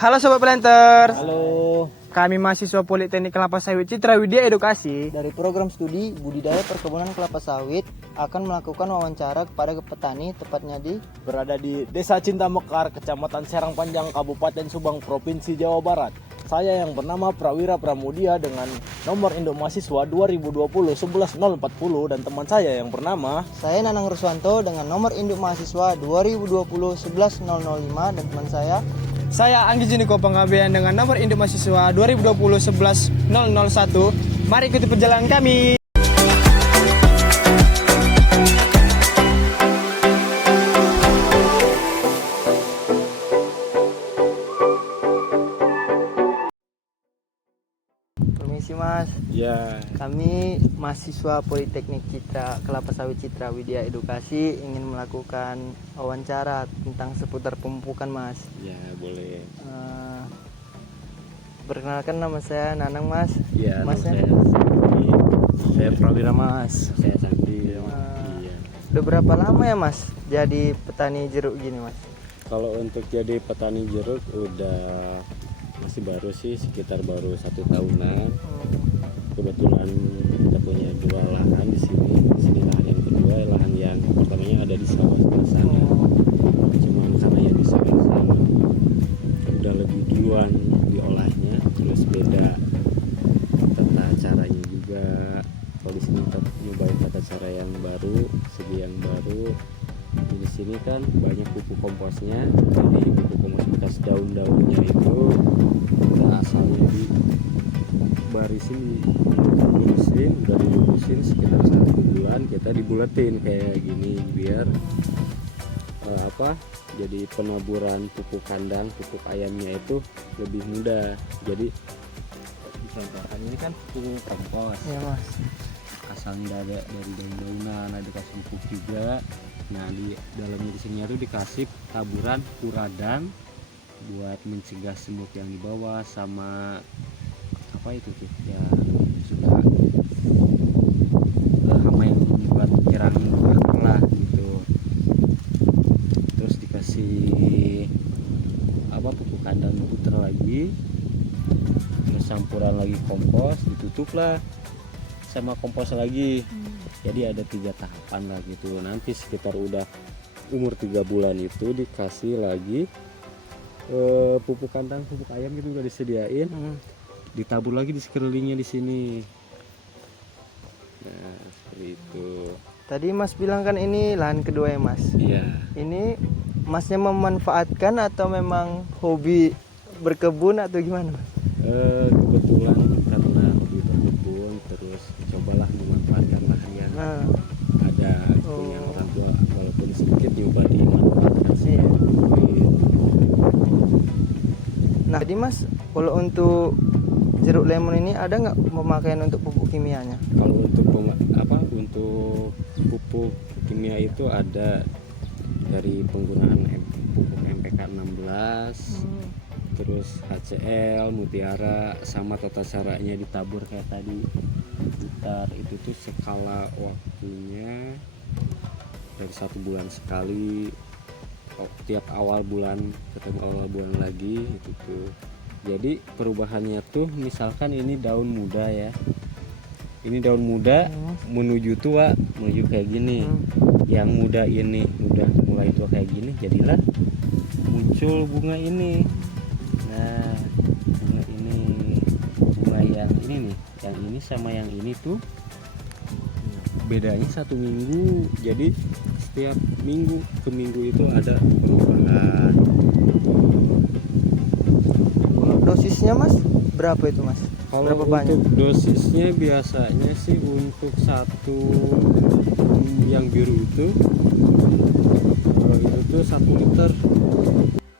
Halo Sobat Planter. Halo, Kami mahasiswa Politeknik Kelapa Sawit Citra Widya Edukasi dari program studi budidaya perkebunan kelapa sawit akan melakukan wawancara kepada petani tepatnya berada di Desa Cinta Mekar, Kecamatan Serang Panjang, Kabupaten Subang, Provinsi Jawa Barat. Saya yang bernama Prawira Pramudia dengan nomor induk mahasiswa 2020 11040 dan teman saya yang bernama saya Nanang Ruswanto dengan nomor induk mahasiswa 2020 11005 dan teman Saya Anggi Juniko Penggabean dengan nomor induk mahasiswa 2020 11001. Mari ikuti perjalanan kami. Permisi Mas. ya. Kami mahasiswa Politeknik Kelapa Sawit Citra Widya Edukasi ingin melakukan wawancara tentang seputar pemupukan Mas. Ya, boleh. Perkenalkan nama saya Nanang Mas. Ya, Mas saya Sandi. Saya Prawira Mas. Saya Sandi. Iya. Udah berapa lama ya Mas jadi petani jeruk gini Mas? Kalau untuk jadi petani jeruk udah masih baru sih, sekitar baru 1 tahunan. Kebetulan kita punya 2 lahan di sini. Di sini lahan yang kedua, lahan yang pertamanya ada di sawah sebelah sana. Cuman karena yang di sawah sana udah lebih duluan diolahnya, terus beda tata caranya juga. Kalau di sini kita nyobain tata cara yang baru, segi yang baru. Di sini kan banyak pupuk komposnya, jadi pupuk kompos bekas daun-daunnya itu kita asalnya di barisin, dilurusin, udah dilurusin sekitar 1 bulan kita dibulatin kayak gini biar jadi penaburan pupuk kandang, pupuk ayamnya itu lebih mudah. Jadi contohkan ini kan pupuk kompos, Iya Mas. asalnya ada dari daun-daunan, ada dikasih pupuk juga. Nah di dalamnya di sini itu dikasih taburan kuradan buat mencegah semut yang di bawah sama apa itu tuh ya suka hama yang buat nyerang akar lah gitu. Terus dikasih pupuk kandang puter lagi, terus campuran lagi kompos, ditutup lah sama kompos lagi. Jadi ada 3 tahapan lah gitu. Nanti sekitar udah umur 3 bulan itu dikasih lagi pupuk kandang, pupuk ayam gitu udah disediain. Ditabur lagi di sekelilingnya di sini. Nah seperti itu. Tadi Mas bilang kan ini lahan kedua ya Mas. Iya. Ini Masnya memanfaatkan atau memang hobi berkebun atau gimana Mas? Kebetulan karena hobi berkebun, terus cobalah memanfaatkan lahan yang ada punya orang tua, walaupun sedikit juga dimanfaatkan sih. Nah, jadi Mas, kalau untuk jeruk lemon ini ada nggak pemakaian untuk pupuk kimianya? Kalau untuk untuk pupuk kimia itu ada dari penggunaan pupuk MPK 16, terus HCL, Mutiara, sama tata caranya ditabur kayak tadi. Sekitar itu tuh skala waktunya dari 1 bulan sekali, tiap awal bulan ketemu awal bulan lagi itu tuh. Jadi perubahannya tuh misalkan ini daun muda ya, ini daun muda menuju tua, menuju kayak gini. Yang muda ini udah mulai tua kayak gini, jadilah muncul bunga ini. Nah bunga ini, bunga yang ini nih, yang ini sama yang ini tuh bedanya 1 minggu. Jadi setiap minggu ke minggu itu ada perubahan. Dosisnya Mas, berapa itu Mas? Kalau Berapa untuk banyak? dosisnya biasanya sih untuk satu yang biru itu, kalau itu tuh 1 liter.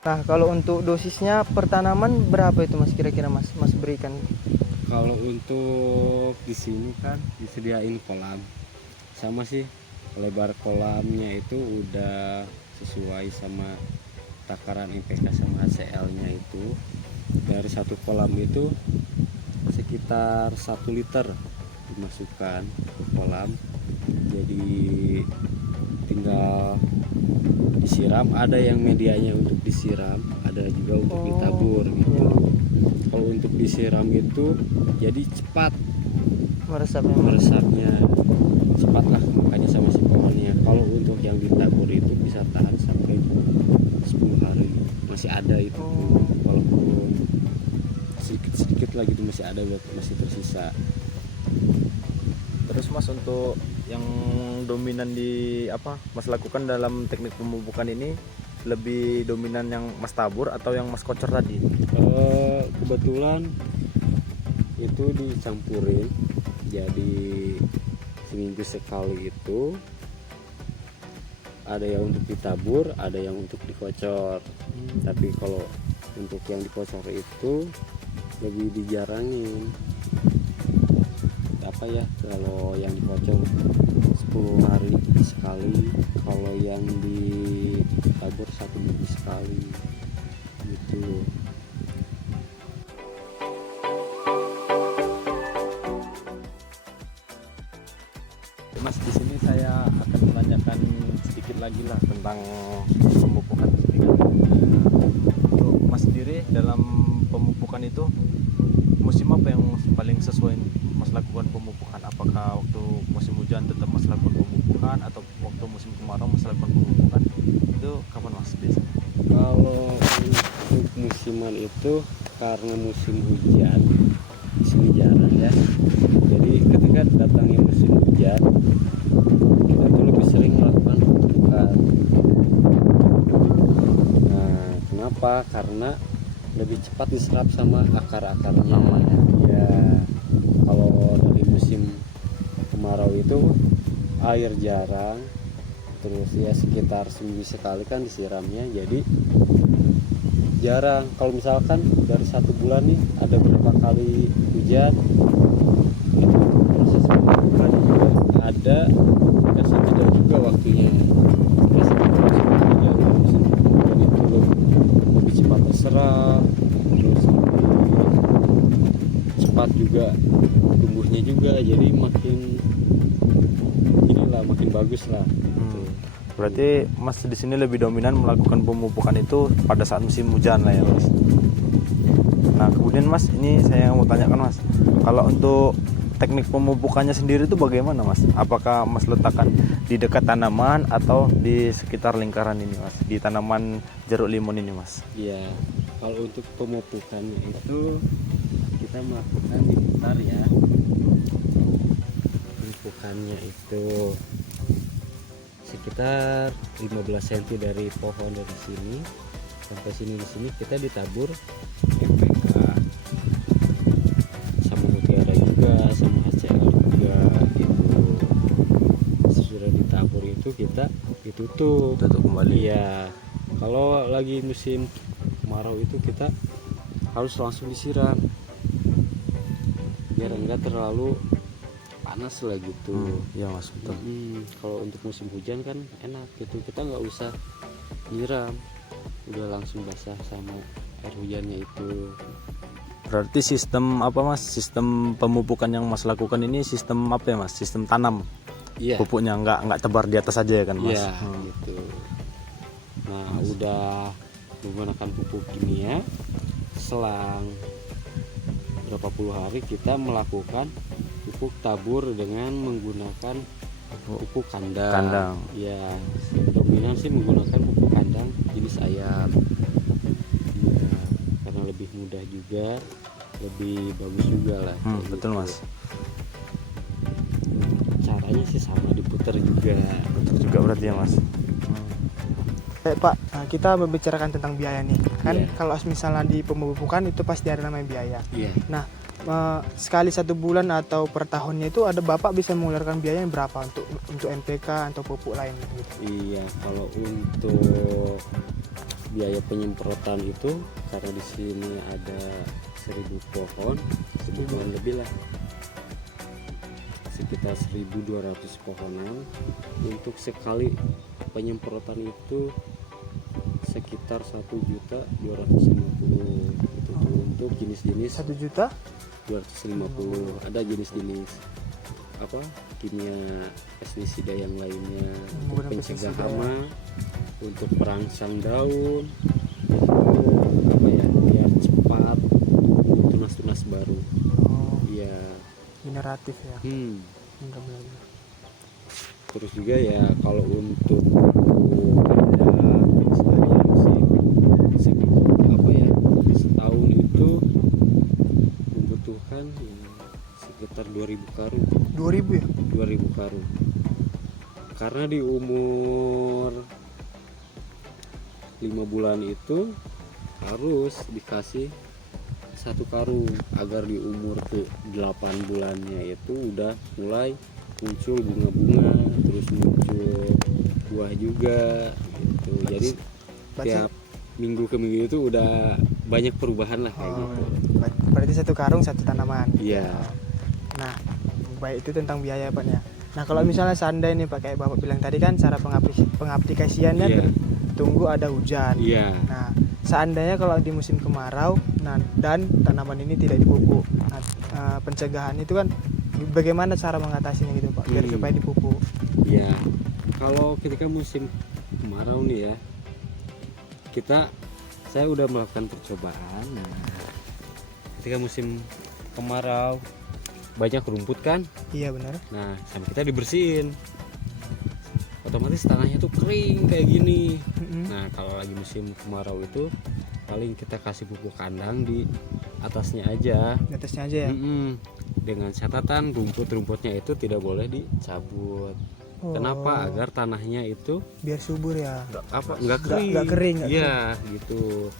Nah, kalau untuk dosisnya per tanaman berapa itu Mas kira-kira Mas berikan? Kalau untuk di sini kan disediain kolam, sama sih lebar kolamnya itu udah sesuai sama takaran MPK sama HCL-nya itu. Dari 1 kolam itu sekitar 1 liter dimasukkan ke kolam, jadi tinggal disiram. Ada yang medianya untuk disiram, ada juga untuk ditabur gitu. Kalau untuk disiram itu jadi cepat meresapnya cepat lah, makanya sama si pohonnya. Kalau untuk yang ditabur itu bisa tahan sampai 10 hari masih ada itu, walaupun sedikit lagi itu masih ada, masih tersisa. Terus Mas, untuk yang dominan di Mas lakukan dalam teknik pemupukan ini, lebih dominan yang Mas tabur atau yang Mas kocor tadi? Kebetulan itu dicampurin, jadi seminggu sekali itu ada yang untuk ditabur, ada yang untuk dikocor. Tapi kalau untuk yang dikocor itu lebih dijarangin. Kalau yang dikocor 10 hari sekali, kalau yang ditabur 1 minggu sekali gitu. Mas, di sini saya akan menanyakan sedikit lagi lah tentang pemupukan sendiri. Untuk Mas sendiri dalam pemupukan itu, musim apa yang paling sesuai Mas lakukan pemupukan? Apakah waktu musim hujan tetap Mas lakukan pemupukan, atau waktu musim kemarau Mas lakukan pemupukan? Itu kapan Mas biasanya? Kalau untuk musiman itu karena musim hujan di sini jarang ya. Jadi ketika datangnya musim hujan, kita tuh lebih sering melakukan pemupukan. Nah, kenapa? Karena lebih cepat diserap sama akar-akarnya. Ya, kalau dari musim kemarau itu air jarang, terus ya sekitar seminggu sekali kan disiramnya, jadi jarang. Kalau misalkan dari 1 bulan nih ada berapa kali hujan, itu proses pemupukan juga ada kasih jeda juga waktunya. Kasih jeda juga, musim hujan itu lebih cepat terserap, terus lebih cepat juga tumbuhnya juga, jadi makin makin bagus lah. Berarti Mas di sini lebih dominan melakukan pemupukan itu pada saat musim hujan lah ya Mas. Nah kemudian Mas, ini saya mau tanyakan Mas, kalau untuk teknik pemupukannya sendiri itu bagaimana Mas? Apakah Mas letakkan di dekat tanaman atau di sekitar lingkaran ini Mas, di tanaman jeruk limun ini Mas? Iya, kalau untuk pemupukannya itu kita melakukan di sekitar ya, pemupukannya itu sekitar 15 cm dari pohon dari sini sampai sini. Di sini kita ditabur MPK sama mutiara juga, sama HCL juga gitu. Sesudah ditabur itu kita ditutup kembali. Iya, kalau lagi musim kemarau itu kita harus langsung disiram biar enggak terlalu panas lah gitu. Iya Mas, betul. Kalau untuk musim hujan kan enak gitu, kita nggak usah nyiram, udah langsung basah sama air hujannya itu. Berarti sistem apa Mas? Sistem pemupukan yang Mas lakukan ini sistem apa ya Mas? Sistem tanam. Iya. Pupuknya nggak tebar di atas saja ya kan Mas? Iya, gitu. Nah, udah menggunakan pupuk kimia, selang berapa puluh hari kita melakukan pupuk tabur dengan menggunakan pupuk kandang. Ya, dominan sih menggunakan pupuk kandang jenis ayam. Ya, karena lebih mudah juga, lebih bagus juga lah. Betul Mas. Caranya sih sama, diputar juga. Betul juga berarti ya Mas. Pak, nah, kita membicarakan tentang biaya nih. Kan Iya. kalau misalnya di pemupukan itu pasti ada namanya biaya. Iya. Nah, sekali 1 bulan atau per tahunnya itu ada Bapak bisa mengeluarkan biaya yang berapa untuk MPK atau pupuk lain gitu. Iya, kalau untuk biaya penyemprotan itu karena di sini ada 1000 pohon, 1000 pohon lebih lah, sekitar 1200 pohonan. Untuk sekali penyemprotan itu sekitar 1.250.000 itu tuh untuk jenis-jenis 1.250.000. ada jenis-jenis apa kimia pestisida yang lainnya untuk Bukan pencegah pestisida. hama, untuk perangsang daun, untuk regeneratif ya. Benar-benar. Terus juga ya kalau untuk kandang istilahnya apa ya, setahun itu membutuhkan ya, sekitar 2000 karung. 2000 ya? 2000 karung. Karena di umur 5 bulan itu harus dikasih 1 karung agar di umur ke 8 bulannya itu udah mulai muncul bunga-bunga, terus muncul buah juga gitu. Jadi tiap minggu ke minggu itu udah banyak perubahan lah kayak gitu. Berarti 1 karung 1 tanaman. Iya. Nah, baik itu tentang biaya Pak ya. Nah, kalau misalnya seandainya Pak kayak Bapak bilang tadi kan cara pengaplikasiannya Iya. tunggu ada hujan. Iya. Nah, seandainya kalau di musim kemarau dan tanaman ini tidak dipupuk, pencegahan itu kan bagaimana cara mengatasinya gitu Pak biar supaya dipupuk? Iya. Kalau ketika musim kemarau nih ya, saya udah melakukan percobaan. Nah, ketika musim kemarau banyak rumput kan? Iya benar. Nah, sama kita dibersihin. Otomatis tanahnya tuh kering kayak gini. Nah, kalau lagi musim kemarau itu paling kita kasih pupuk kandang di atasnya aja. Di atasnya aja ya. Dengan catatan rumput-rumputnya itu tidak boleh dicabut. Kenapa? Agar tanahnya itu Biar subur ya. nggak kering. Nggak kering. Iya, gitu.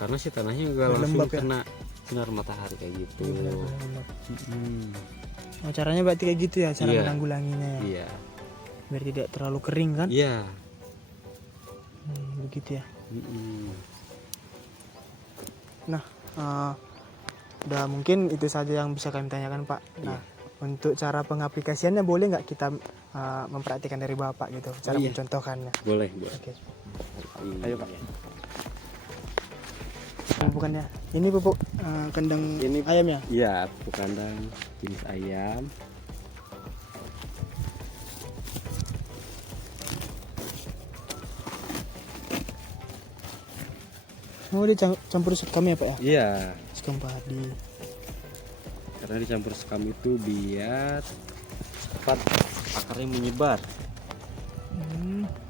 Karena si tanahnya nggak langsung Lembab ya? kena sinar matahari kayak gitu. Benar. Oh, caranya berarti kayak gitu ya cara Iya. menanggulanginya ya. Iya. Biar tidak terlalu kering kan? Iya. Begitu ya. Nah, udah mungkin itu saja yang bisa kami tanyakan Pak. Nah, untuk cara pengaplikasiannya boleh nggak kita memperhatikan dari Bapak gitu, cara mencontohkannya? Boleh. Oke. Ayo Pak. Pupukannya. Ini pupuk kandang Ini- ayam ya? Iya, pupuk kandang jenis ayam. Oh, dicampur sekam ya Pak ya? Iya, Sekam padi. karena dicampur sekam itu biar cepat akarnya menyebar.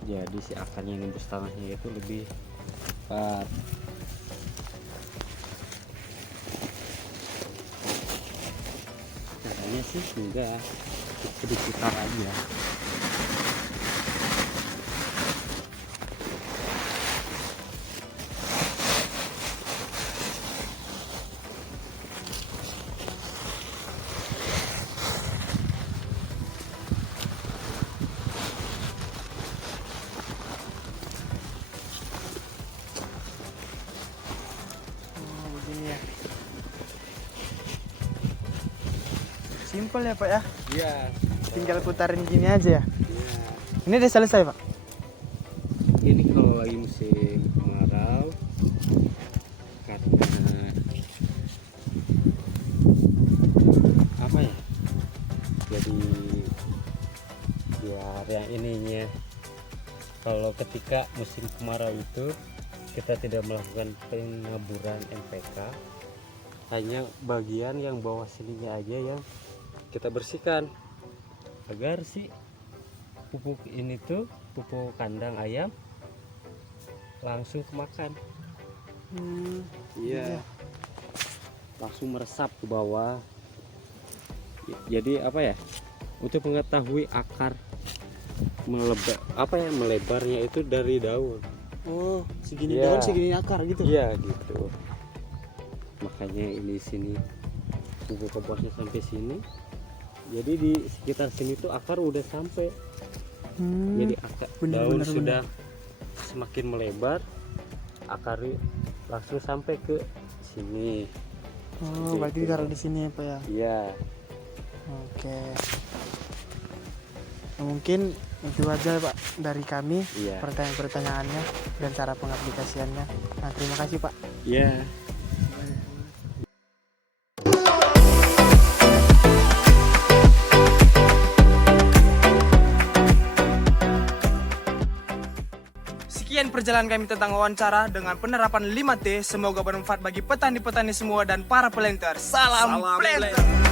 Jadi si akarnya yang nembus tanahnya itu lebih cepat. Caranya sih enggak, sedikit aja. Oh, begini ya. Simpel ya Pak ya? Iya. Tinggal putarin gini aja ya. Iya. Ini udah selesai Pak? Ini kalau lagi musim kemarau karena apa ya? Jadi biar yang ininya kalau ketika musim kemarau itu kita tidak melakukan pengaburan NPK, hanya bagian yang bawah sininya aja yang kita bersihkan agar si pupuk ini tuh pupuk kandang ayam langsung kemakan. Iya. Langsung meresap ke bawah. Jadi apa ya? Untuk mengetahui akar melebarnya itu dari daun. Oh, segini Iya. daun segini akar gitu. Iya gitu. Makanya ini sini pupuk komposnya sampai sini. Jadi di sekitar sini tuh akar udah sampai. Jadi akar daun sudah semakin melebar, akar langsung sampai ke sini. Oh, berarti taruh di sini ya Pak ya. Iya. Oke. Nah, mungkin itu aja Pak dari kami Iya. pertanyaan-pertanyaannya dan cara pengaplikasiannya. Nah, terima kasih Pak. Iya. Sekian perjalanan kami tentang wawancara dengan penerapan 5T. Semoga bermanfaat bagi petani-petani semua dan para planter. Salam planter.